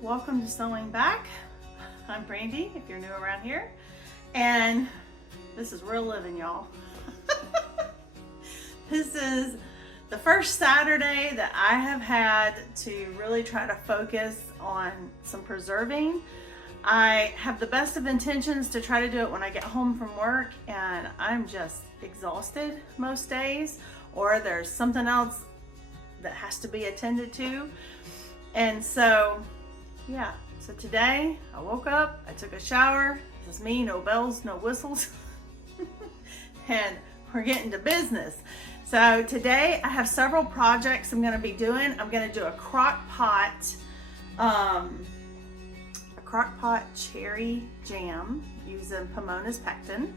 welcome to Sewing Back. I'm Brandy, if you're new around here, and this is real living, y'all. This is the first Saturday that I have had to really try to focus on some preserving. I have the best of intentions to try to do it when I get home from work, and I'm just exhausted most days, or there's something else that has to be attended to. And so, yeah, so today I woke up, I took a shower. This is me, no bells, no whistles, and we're getting to business. So today I have several projects I'm gonna be doing. I'm gonna do a crock pot cherry jam using Pomona's pectin.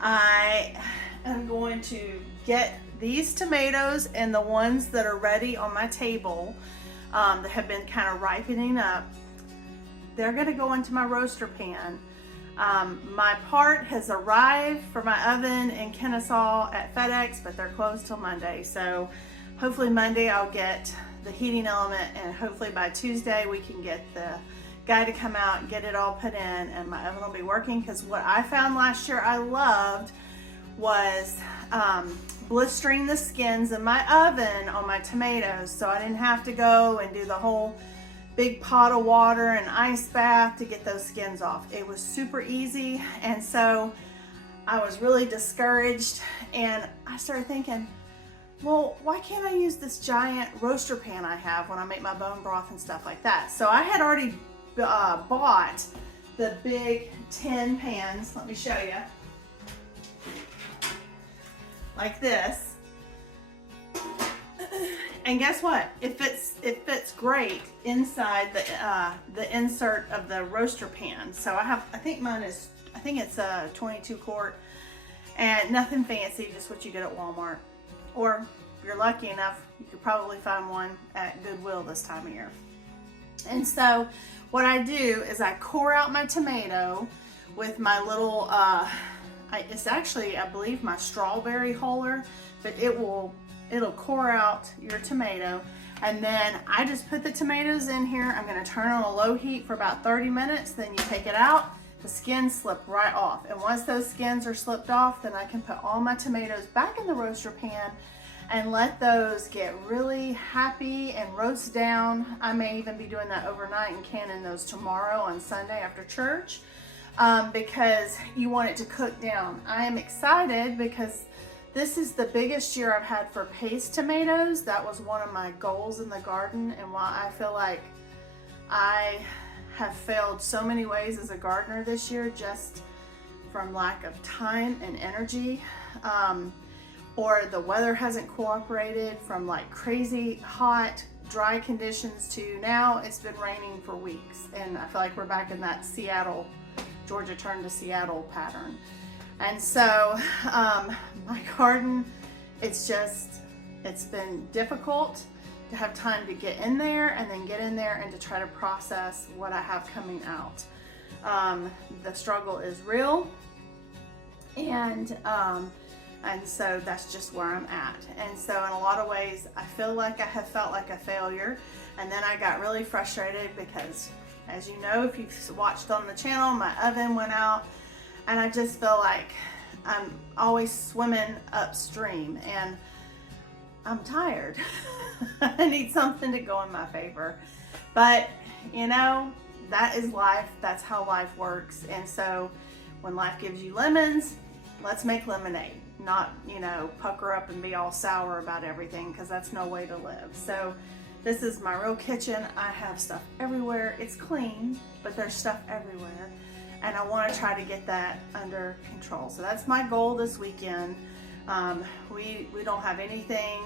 I am going to get these tomatoes and the ones that are ready on my table that have been kind of ripening up. They're going to go into my roaster pan. My part has arrived for my oven in Kennesaw at FedEx, but they're closed till Monday. So hopefully Monday I'll get the heating element, and hopefully by Tuesday we can get the guy to come out and get it all put in, and my oven will be working. Because what I found last year I loved was blistering the skins in my oven on my tomatoes, so I didn't have to go and do the whole big pot of water and ice bath to get those skins off. It was super easy, and so I was really discouraged, and I started thinking, well, why can't I use this giant roaster pan I have when I make my bone broth and stuff like that? So I had already bought the big tin pans. Let me show you. Like this. And guess what? It fits great inside the insert of the roaster pan. So I think it's a 22 quart, and nothing fancy, just what you get at Walmart. Or if you're lucky enough, you could probably find one at Goodwill this time of year. And so what I do is I core out my tomato with my little, it's actually, I believe, my strawberry huller, but it'll core out your tomato. And then I just put the tomatoes in here. I'm gonna turn on a low heat for about 30 minutes. Then you take it out, the skins slip right off. And once those skins are slipped off, then I can put all my tomatoes back in the roaster pan and let those get really happy and roast down. I may even be doing that overnight and canning those tomorrow on Sunday after church, because you want it to cook down. I am excited because this is the biggest year I've had for paste tomatoes. That was one of my goals in the garden, and while I feel like I have failed so many ways as a gardener this year just from lack of time and energy, or the weather hasn't cooperated, from like crazy hot, dry conditions to now it's been raining for weeks. And I feel like we're back in that Seattle, Georgia turned to Seattle pattern. And so my garden, it's been difficult to have time to get in there and then get in there and to try to process what I have coming out. The struggle is real, and so that's just where I'm at. And so in a lot of ways, I feel like I have felt like a failure. And then I got really frustrated because, as you know, if you've watched on the channel, my oven went out, and I just feel like I'm always swimming upstream, and I'm tired. I need something to go in my favor. But, you know, that is life. That's how life works. And so when life gives you lemons, let's make lemonade. Not, you know, pucker up and be all sour about everything, because that's no way to live. So this is my real kitchen. I have stuff everywhere. It's clean, but there's stuff everywhere. And I want to try to get that under control. So that's my goal this weekend. We don't have anything,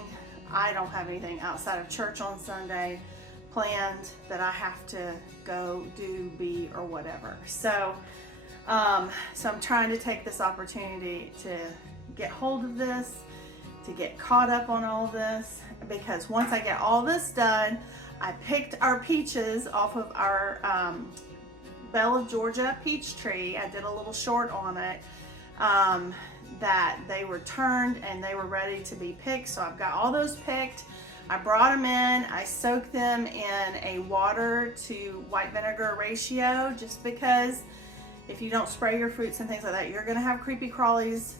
I don't have anything outside of church on Sunday planned that I have to go do, be, or whatever. So, so I'm trying to take this opportunity to get hold of this, to get caught up on all of this, because once I get all this done, I picked our peaches off of our Belle of Georgia peach tree. I did a little short on it, that they were turned and they were ready to be picked. So I've got all those picked. I brought them in, I soaked them in a water to white vinegar ratio, just because if you don't spray your fruits and things like that, you're gonna have creepy crawlies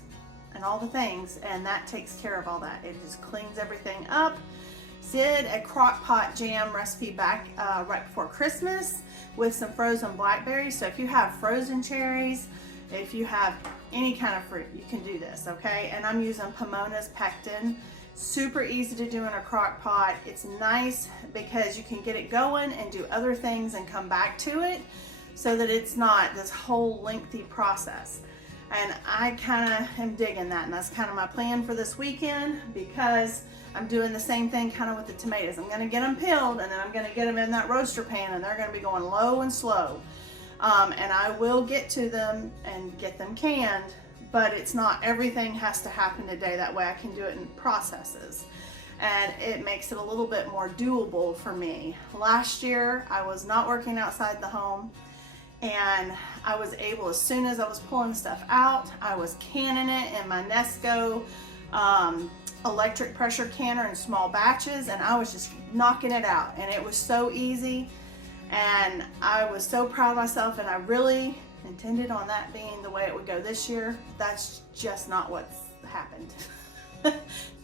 and all the things, and that takes care of all that. It just cleans everything up. Did a crock pot jam recipe back right before Christmas with some frozen blackberries. So if you have frozen cherries, if you have any kind of fruit, you can do this, okay? And I'm using Pomona's pectin. Super easy to do in a crock pot. It's nice because you can get it going and do other things and come back to it, so that it's not this whole lengthy process. And I kind of am digging that, and that's kind of my plan for this weekend, because I'm doing the same thing kind of with the tomatoes. I'm gonna get them peeled, and then I'm gonna get them in that roaster pan, and they're gonna be going low and slow. And I will get to them and get them canned, but it's not everything has to happen today. That way I can do it in processes. And it makes it a little bit more doable for me. Last year, I was not working outside the home, and I was able, as soon as I was pulling stuff out, I was canning it in my Nesco electric pressure canner in small batches, and I was just knocking it out, and it was so easy, and I was so proud of myself, and I really intended on that being the way it would go this year. That's just not what's happened.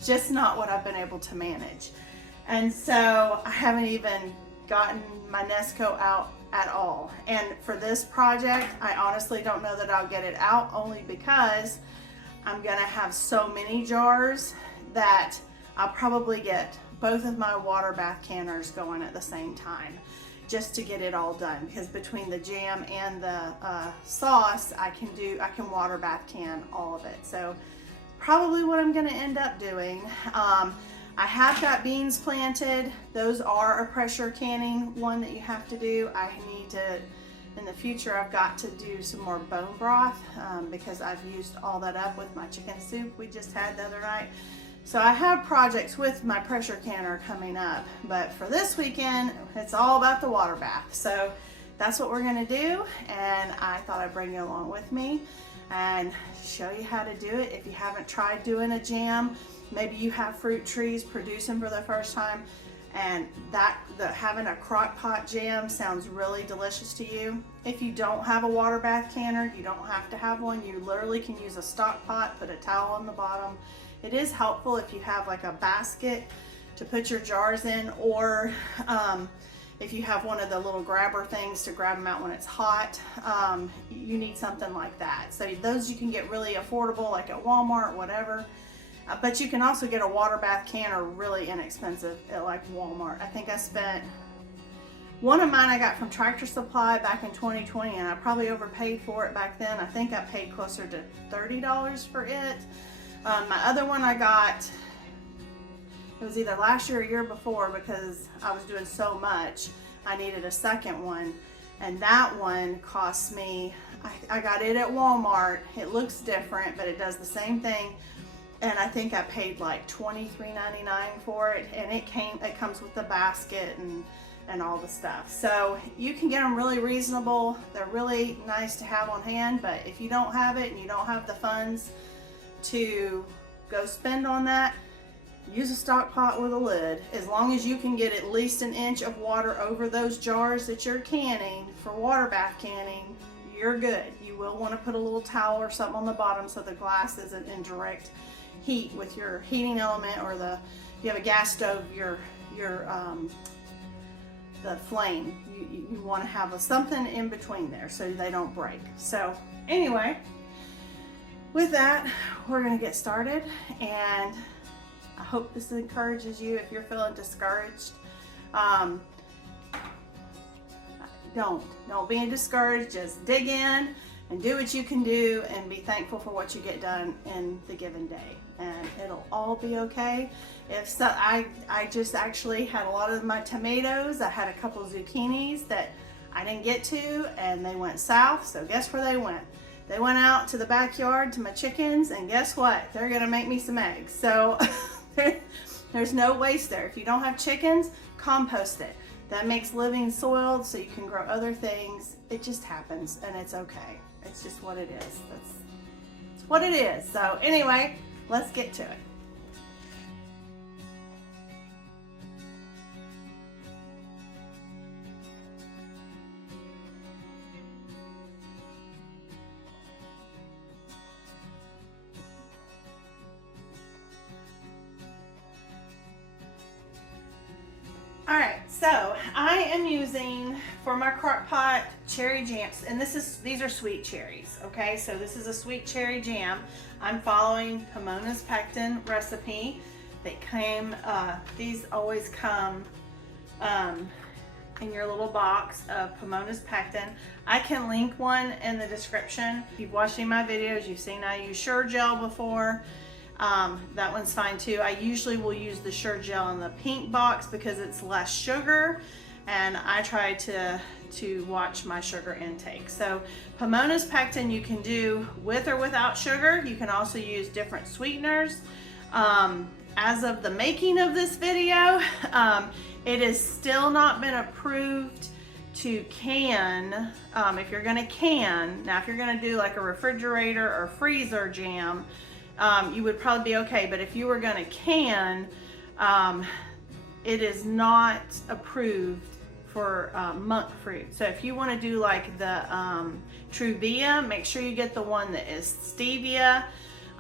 Just not what I've been able to manage. And so I haven't even gotten my Nesco out at all. And for this project, I honestly don't know that I'll get it out, only because I'm gonna have so many jars that I'll probably get both of my water bath canners going at the same time, just to get it all done. Because between the jam and the sauce, I can water bath can all of it. So probably what I'm gonna end up doing. I have got beans planted. Those are a pressure canning one that you have to do. I need to, in the future, I've got to do some more bone broth because I've used all that up with my chicken soup we just had the other night. So I have projects with my pressure canner coming up, but for this weekend, it's all about the water bath. So that's what we're gonna do, and I thought I'd bring you along with me and show you how to do it. If you haven't tried doing a jam, maybe you have fruit trees, producing for the first time, and having a crock pot jam sounds really delicious to you. If you don't have a water bath canner, you don't have to have one. You literally can use a stock pot, put a towel on the bottom. It is helpful if you have like a basket to put your jars in, or if you have one of the little grabber things to grab them out when it's hot, you need something like that. So those you can get really affordable, like at Walmart, whatever. But you can also get a water bath canner really inexpensive at like Walmart. I think I spent, one of mine I got from Tractor Supply back in 2020, and I probably overpaid for it back then. I think I paid closer to $30 for it. My other one I got, it was either last year or year before, because I was doing so much, I needed a second one. And that one cost me, I got it at Walmart. It looks different, but it does the same thing. And I think I paid like $23.99 for it, and it comes with the basket and all the stuff. So you can get them really reasonable. They're really nice to have on hand, but if you don't have it and you don't have the funds to go spend on that, use a stock pot with a lid. As long as you can get at least an inch of water over those jars that you're canning for water bath canning, you're good. You will want to put a little towel or something on the bottom so the glass isn't in direct heat with your heating element, or if you have a gas stove, the flame. You want to have something in between there so they don't break. So anyway, with that, we're going to get started, and I hope this encourages you if you're feeling discouraged. Don't be discouraged. Just dig in and do what you can do, and be thankful for what you get done in the given day, and it'll all be okay. I just actually had a lot of my tomatoes. I had a couple of zucchinis that I didn't get to, and they went south. So guess where they went? They went out to the backyard to my chickens, and guess what? They're gonna make me some eggs. So there's no waste there. If you don't have chickens, compost it. That makes living soil so you can grow other things. It just happens, and it's okay. It's just what it is. That's what it is. So anyway, let's get to it. All right, so I am using for my crock pot cherry jams, and these are sweet cherries, okay? So this is a sweet cherry jam. I'm following Pomona's pectin recipe. These always come in your little box of Pomona's pectin. I can link one in the description. If you've watched any of my videos, you've seen I use Sure Gel before. That one's fine too. I usually will use the Sure Gel in the pink box because it's less sugar, and I try to watch my sugar intake. So Pomona's pectin you can do with or without sugar. You can also use different sweeteners. As of the making of this video, it has still not been approved to can. If you're gonna can, now if you're gonna do like a refrigerator or freezer jam, you would probably be okay, but if you were gonna can, it is not approved for monk fruit. So if you wanna do like the Truvia, make sure you get the one that is stevia,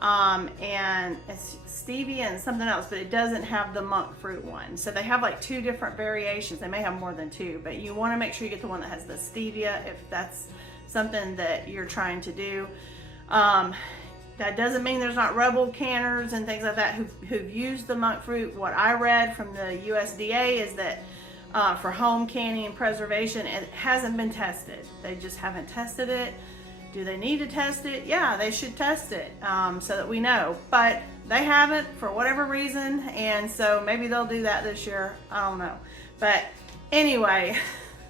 and it's stevia and something else, but it doesn't have the monk fruit one. So they have like 2 different variations. They may have more than 2, but you wanna make sure you get the one that has the stevia if that's something that you're trying to do. That doesn't mean there's not rebel canners and things like that who've used the monk fruit. What I read from the USDA is that for home canning and preservation, it hasn't been tested. They just haven't tested it. Do they need to test it? Yeah, they should test it so that we know. But they haven't for whatever reason, and so maybe they'll do that this year. I don't know. But anyway,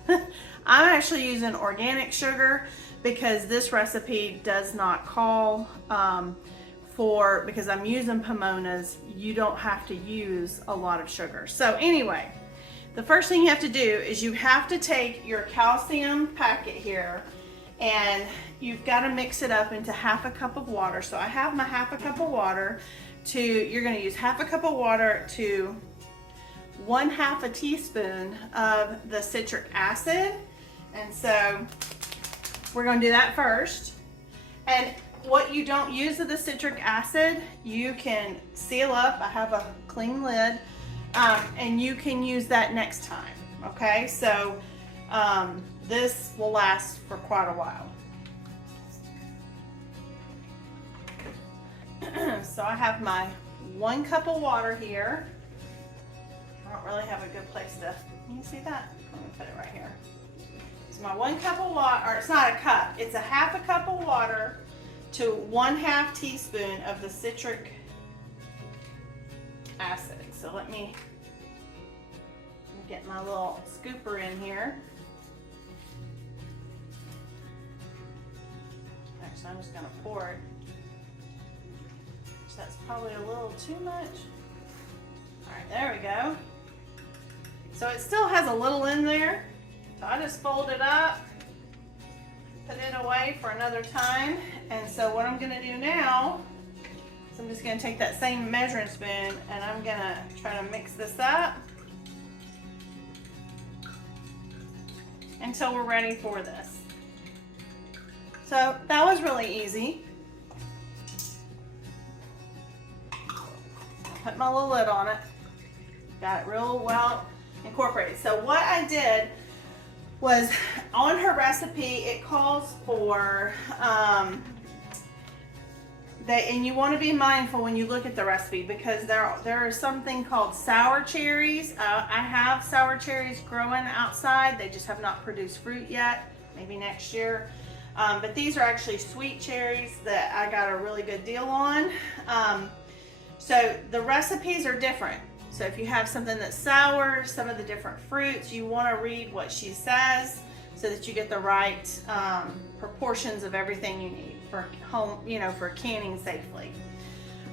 I'm actually using organic sugar because this recipe does not call because I'm using Pomona's, you don't have to use a lot of sugar. So anyway, the first thing you have to do is you have to take your calcium packet here and you've got to mix it up into half a cup of water. So I have my half a cup of water you're going to use half a cup of water to 1/2 a teaspoon of the citric acid. And so we're going to do that first. And what you don't use of the citric acid, you can seal up. I have a clean lid, and you can use that next time. Okay, so this will last for quite a while. So I have my 1 cup of water here. I don't really have a good place to, can you see that? Let me put it right here. So my 1 cup of water, or it's not a cup, it's a half a cup of water to 1/2 teaspoon of the citric acid. So let me get my little scooper in here. Actually, I'm just gonna pour it. So that's probably a little too much. All right, there we go. So it still has a little in there. So I just fold it up, put it away for another time. And so what I'm gonna do now is I'm just gonna take that same measuring spoon and I'm gonna try to mix this up until we're ready for this. So that was really easy. Put my little lid on it. Got it real well incorporated. So what I did was, on her recipe, it calls for, and you want to be mindful when you look at the recipe because there is something called sour cherries. I have sour cherries growing outside. They just have not produced fruit yet, maybe next year. But these are actually sweet cherries that I got a really good deal on. So the recipes are different. So if you have something that's sour, some of the different fruits, you want to read what she says so that you get the right proportions of everything you need for home, for canning safely.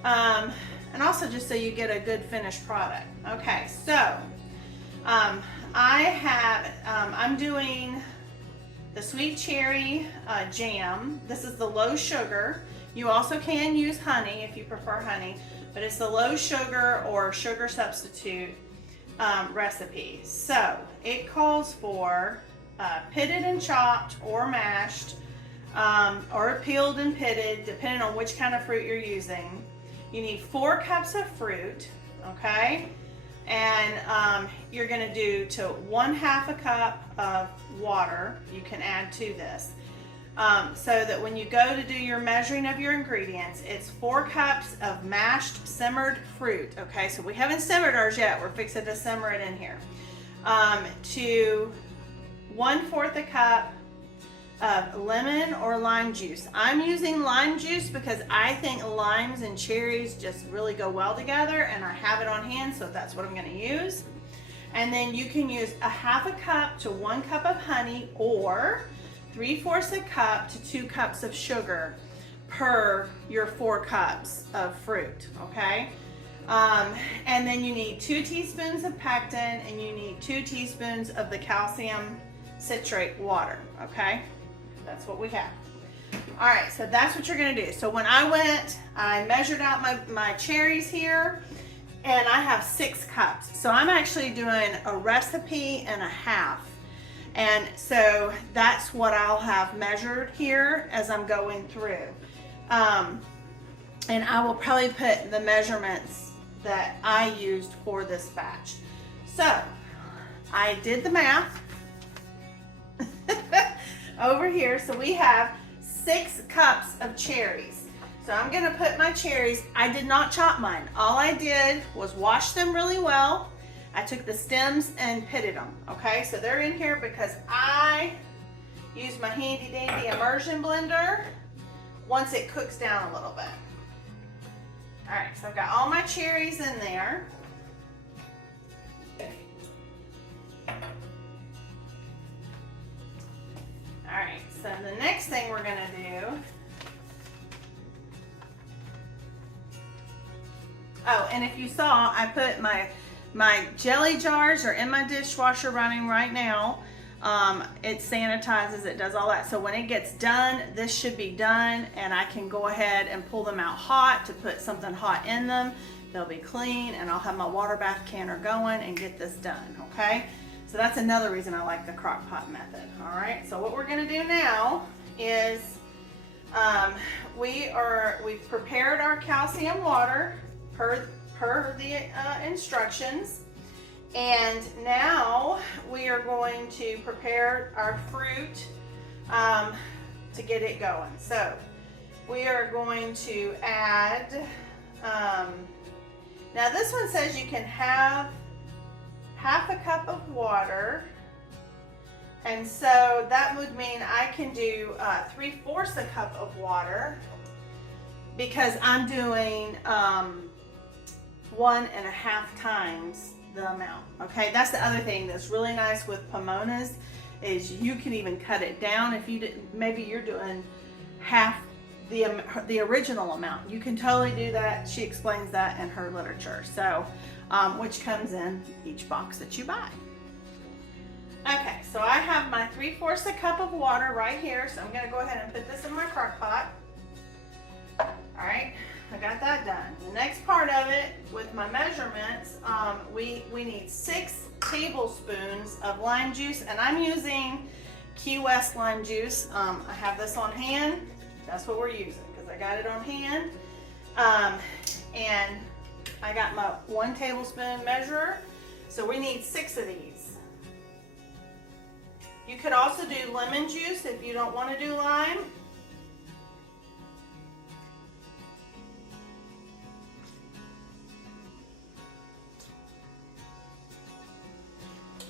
And also just so you get a good finished product. Okay, so I'm doing the sweet cherry jam. This is the low sugar. You also can use honey if you prefer honey, but it's the low sugar or sugar substitute recipe. So it calls for pitted and chopped or mashed, or peeled and pitted, depending on which kind of fruit you're using. You need 4 cups of fruit, okay? And you're going to do to 1/2 a cup of water. You can add to this. So that when you go to do your measuring of your ingredients, it's 4 cups of mashed simmered fruit. Okay, so we haven't simmered ours yet. We're fixing to simmer it in here. To 1/4 a cup of lemon or lime juice. I'm using lime juice because I think limes and cherries just really go well together, and I have it on hand, so that's what I'm going to use. And then you can use 1/2 a cup to 1 cup of honey, or 3/4 a cup to 2 cups of sugar per your 4 cups of fruit, okay? And then you need 2 teaspoons of pectin, and you need 2 teaspoons of the calcium citrate water, okay? That's what we have. All right, so that's what you're gonna do. So when I went, I measured out my cherries here, and I have 6 cups. So I'm actually doing a recipe and a half. And so that's what I'll have measured here as I'm going through. And I will probably put the measurements that I used for this batch. So I did the math over here. So we have 6 cups of cherries. So I'm gonna put my cherries, I did not chop mine. All I did was wash them really well. I took the stems and pitted them, okay? So they're in here because I use my handy dandy immersion blender once it cooks down a little bit. All right, so I've got all my cherries in there. All right, so the next thing we're gonna do, oh, and if you saw, I put my jelly jars are in my dishwasher running right now. It sanitizes, it does all that. So when it gets done, this should be done, and I can go ahead and pull them out hot to put something hot in them. They'll be clean, and I'll have my water bath canner going and get this done, okay? So that's another reason I like the crock pot method, all right? So what we're gonna do now is we've prepared our calcium water per the instructions. And now we are going to prepare our fruit to get it going. So we are going to add, now this one says you can have 1/2 a cup of water. And so that would mean I can do 3/4 a cup of water, because I'm doing 1.5 times the amount. Okay, that's the other thing that's really nice with pomonas, is you can even cut it down. If you didn't, maybe you're doing half the original amount, you can totally do that. She explains that in her literature, so which comes in each box that you buy. Okay, so I have my 3/4 a cup of water right here, so I'm going to go ahead and put this in my crock pot. All right, I got that done. The next part of it, with my measurements, we need 6 tablespoons of lime juice, and I'm using Key West lime juice. I have this on hand. That's what we're using because I got it on hand. And I got my 1 tablespoon measurer, so we need 6 of these. You could also do lemon juice if you don't want to do lime.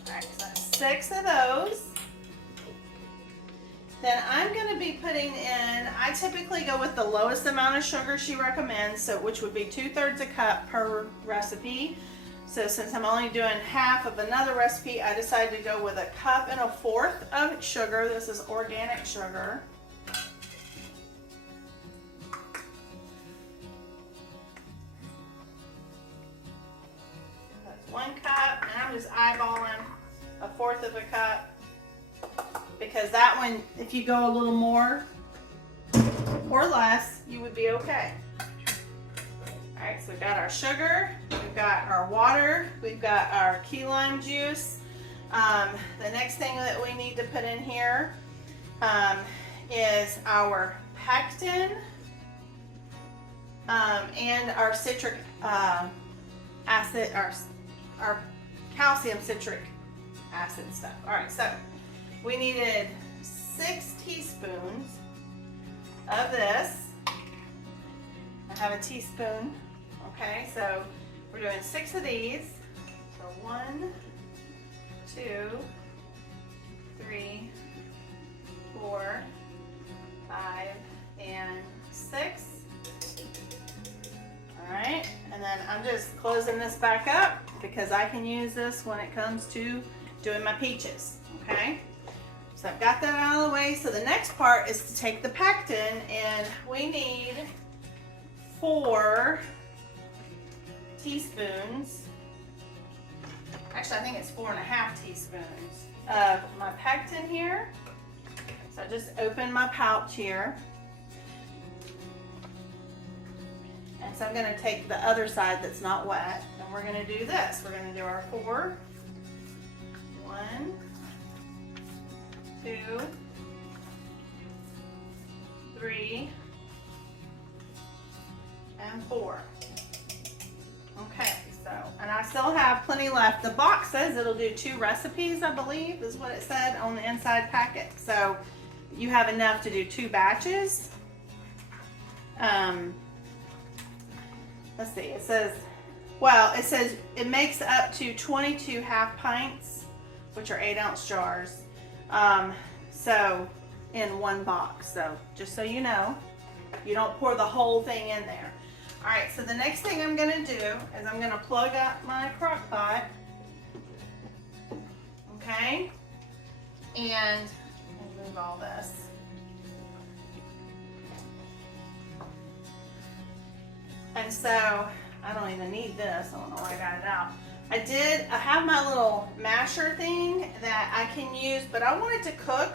Alright, so that's 6 of those. Then I'm going to be putting in, I typically go with the lowest amount of sugar she recommends, so which would be 2/3 a cup per recipe. So since I'm only doing half of another recipe, I decided to go with 1 1/4 cups of sugar. This is organic sugar. That's 1 cup, and I'm just eyeballing 1/4 cup, because that one, if you go a little more or less, you would be okay. All right, so we've got our sugar, we've got our water, we've got our key lime juice. The next thing that we need to put in here is our pectin and our citric acid, our our calcium citric acid stuff. All right, so we needed 6 teaspoons of this. I have a teaspoon. Okay, so we're doing 6 of these. So 1, 2, 3, 4, 5, and 6. All right, and then I'm just closing this back up because I can use this when it comes to doing my peaches, okay? So I've got that out of the way. So the next part is to take the pectin, and we need 4 teaspoons. Actually, I think it's 4.5 teaspoons of my pectin here. So I just open my pouch here. And so I'm going to take the other side that's not wet, and we're going to do this. We're going to do our 4. 1, 2, 3, and 4. Okay, so, and I still have plenty left. The box says it'll do 2 recipes, I believe, is what it said on the inside packet. So you have enough to do 2 batches. Let's see, it says, well, it says it makes up to 22 half pints, which are 8-ounce jars. So in one box. So just so you know, you don't pour the whole thing in there. All right, so the next thing I'm gonna do is I'm gonna plug up my crock pot. Okay, and move all this. And so I don't even need this. I don't know why I got it out. I have my little masher thing that I can use, but I want it to cook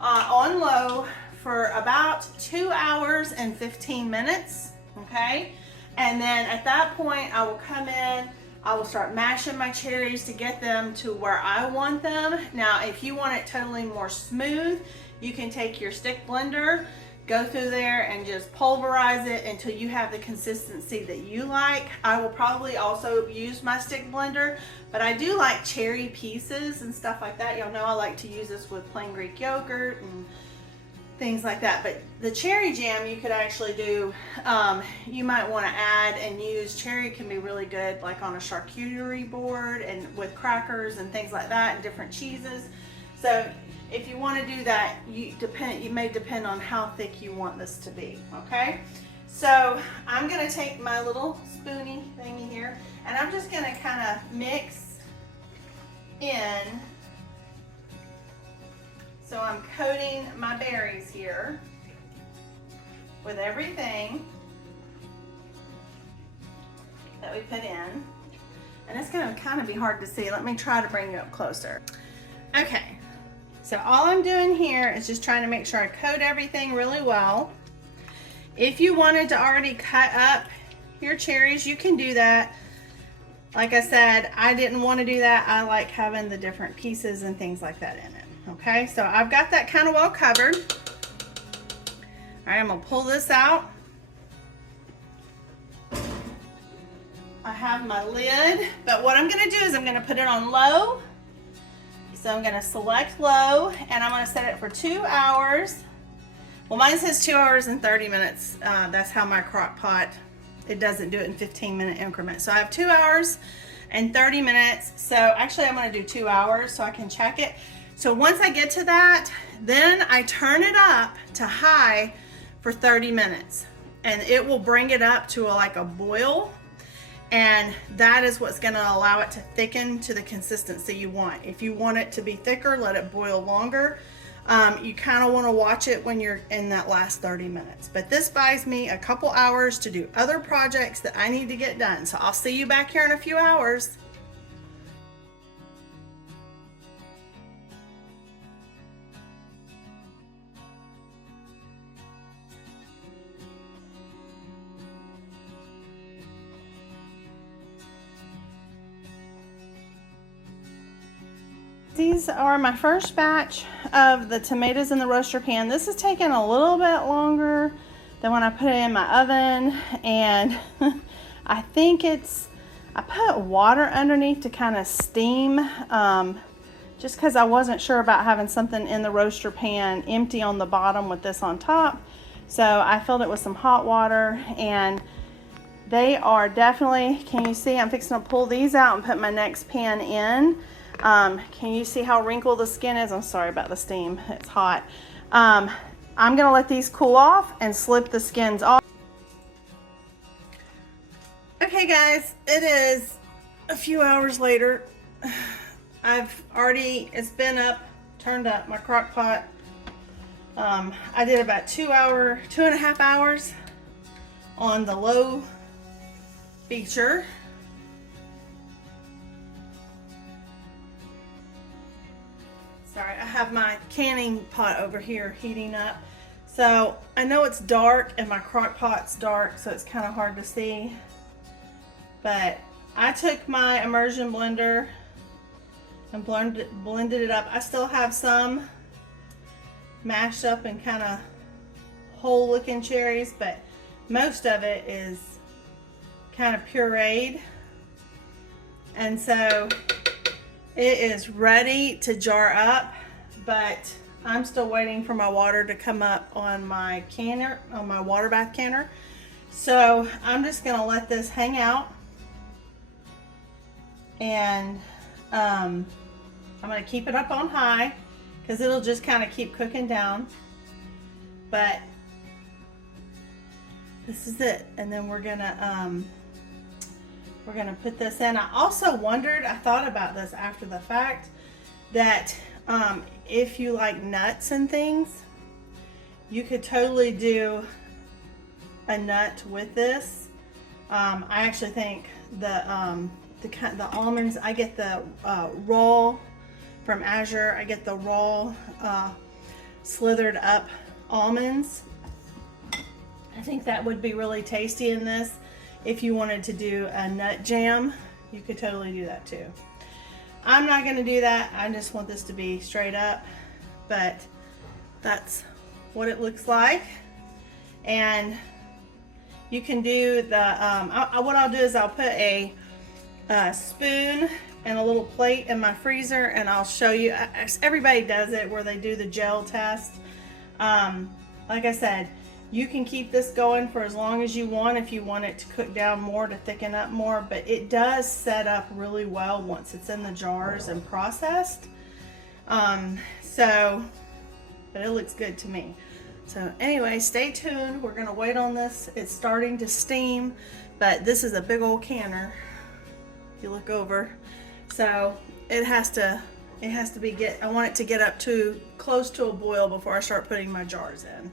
on low for about 2 hours and 15 minutes, okay? And then at that point, I will come in, I will start mashing my cherries to get them to where I want them. Now, if you want it totally more smooth, you can take your stick blender, go through there and just pulverize it until you have the consistency that you like. I will probably also use my stick blender, but I do like cherry pieces and stuff like that. Y'all know I like to use this with plain Greek yogurt and things like that. But the cherry jam you could actually do, you might want to add and use. Cherry can be really good like on a charcuterie board and with crackers and things like that and different cheeses. So if you want to do that, you may depend on how thick you want this to be, okay? So I'm going to take my little spoonie thingy here, and I'm just going to kind of mix in. So I'm coating my berries here with everything that we put in. And it's going to kind of be hard to see. Let me try to bring you up closer. Okay. So all I'm doing here is just trying to make sure I coat everything really well. If you wanted to already cut up your cherries, you can do that. Like I said, I didn't want to do that. I like having the different pieces and things like that in it. Okay, so I've got that kind of well covered. All right, I'm gonna pull this out. I have my lid, but what I'm gonna do is I'm gonna put it on low. So I'm gonna select low, and I'm gonna set it for 2 hours. Well, mine says 2 hours and 30 minutes. That's how my crock pot, it doesn't do it in 15-minute increments. So I have 2 hours and 30 minutes. So actually I'm gonna do 2 hours so I can check it. So once I get to that, then I turn it up to high for 30 minutes. And it will bring it up to like a boil. And that is what's going to allow it to thicken to the consistency you want. If you want it to be thicker, let it boil longer. You kind of want to watch it when you're in that last 30 minutes. But this buys me a couple hours to do other projects that I need to get done. So I'll see you back here in a few hours. These are my first batch of the tomatoes in the roaster pan. This is taking a little bit longer than when I put it in my oven, and I think I put water underneath to kind of steam, just because I wasn't sure about having something in the roaster pan empty on the bottom with this on top. So I filled it with some hot water, and they are definitely, can you see, I'm fixing to pull these out and put my next pan in. Can you see how wrinkled the skin is? I'm sorry about the steam, it's hot. I'm gonna let these cool off and slip the skins off. Okay guys, it is a few hours later. It's been turned up, my crock pot. I did about 2.5 hours on the low feature. Sorry, I have my canning pot over here heating up. So I know it's dark and my crock pot's dark, so it's kind of hard to see. But I took my immersion blender and blended it up. I still have some mashed up and kind of whole looking cherries, but most of it is kind of pureed. And so it is ready to jar up, but I'm still waiting for my water to come up on my canner, on my water bath canner. So I'm just gonna let this hang out, and I'm gonna keep it up on high because it'll just kind of keep cooking down. But this is it, and then we're gonna put this in. I also wondered, I thought about this after the fact, that if you like nuts and things, you could totally do a nut with this. I actually think the almonds, I get the raw from Azure. I get the raw slithered up almonds. I think that would be really tasty in this. If you wanted to do a nut jam, you could totally do that too. I'm not going to do that. I just want this to be straight up, but that's what it looks like. And you can do the, what I'll do is I'll put a spoon and a little plate in my freezer, and I'll show you. Everybody does it where they do the gel test. Like I said, you can keep this going for as long as you want if you want it to cook down more, to thicken up more, but it does set up really well once it's in the jars and processed. But it looks good to me. So anyway, stay tuned. We're gonna wait on this. It's starting to steam, but this is a big old canner. If you look over, so it has to be I want it to get up to close to a boil before I start putting my jars in.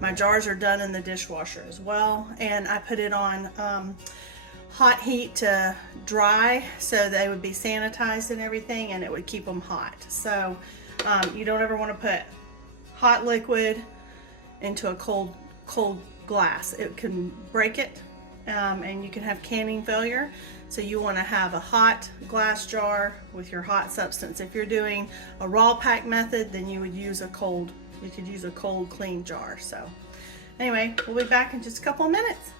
My jars are done in the dishwasher as well, and I put it on hot heat to dry so they would be sanitized and everything, and it would keep them hot. So you don't ever want to put hot liquid into a cold glass. It can break it, and you can have canning failure. So you want to have a hot glass jar with your hot substance. If you're doing a raw pack method, then you would use you could use a cold clean jar. So anyway, we'll be back in just a couple of minutes.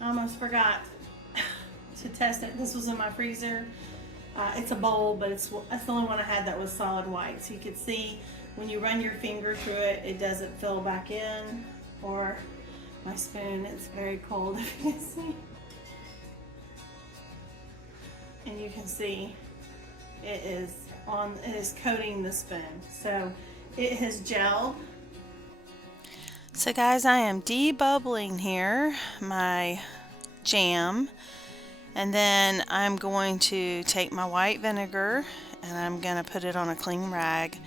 I almost forgot to test it. This was in my freezer. It's a bowl, but that's the only one I had that was solid white. So you could see when you run your finger through it, it doesn't fill back in. Or my spoon, it's very cold, if you can see. And you can see it is coating the spoon. So it has gelled. So guys, I am debubbling here my jam, and then I'm going to take my white vinegar and I'm going to put it on a clean rag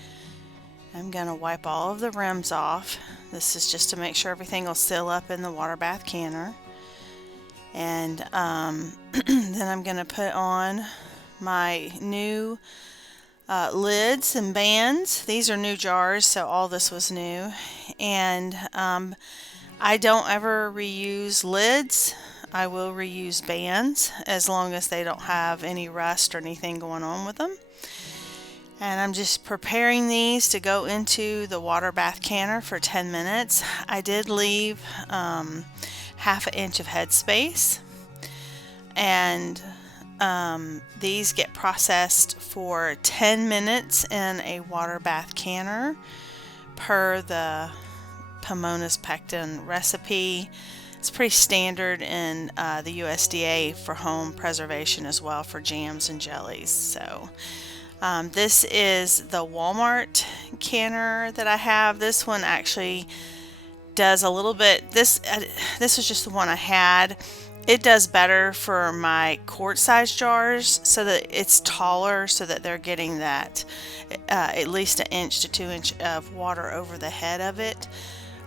I'm going to wipe all of the rims off. This is just to make sure everything will seal up in the water bath canner. And then I'm going to put on my new lids and bands. These are new jars, so all this was new. And I don't ever reuse lids. I will reuse bands as long as they don't have any rust or anything going on with them. And I'm just preparing these to go into the water bath canner for 10 minutes. I did leave half an inch of headspace, and these get processed for 10 minutes in a water bath canner per the Pomona's pectin recipe. It's pretty standard in the USDA for home preservation as well, for jams and jellies. So this is the Walmart canner that I have. This one actually does a little bit, this was just the one I had. It does better for my quart size jars, so that it's taller, so that they're getting that at least 1 inch to 2 inch of water over the head of it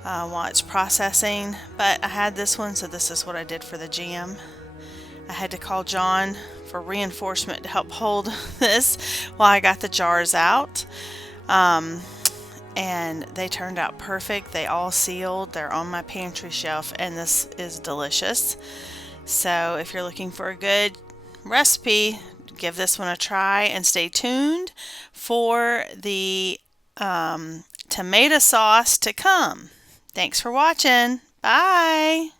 while it's processing. But I had this one, so this is what I did for the jam. I had to call John for reinforcement to help hold this while I got the jars out. And they turned out perfect. They all sealed. They're on my pantry shelf, and this is delicious. So if you're looking for a good recipe, give this one a try, and stay tuned for the tomato sauce to come. Thanks for watching. Bye.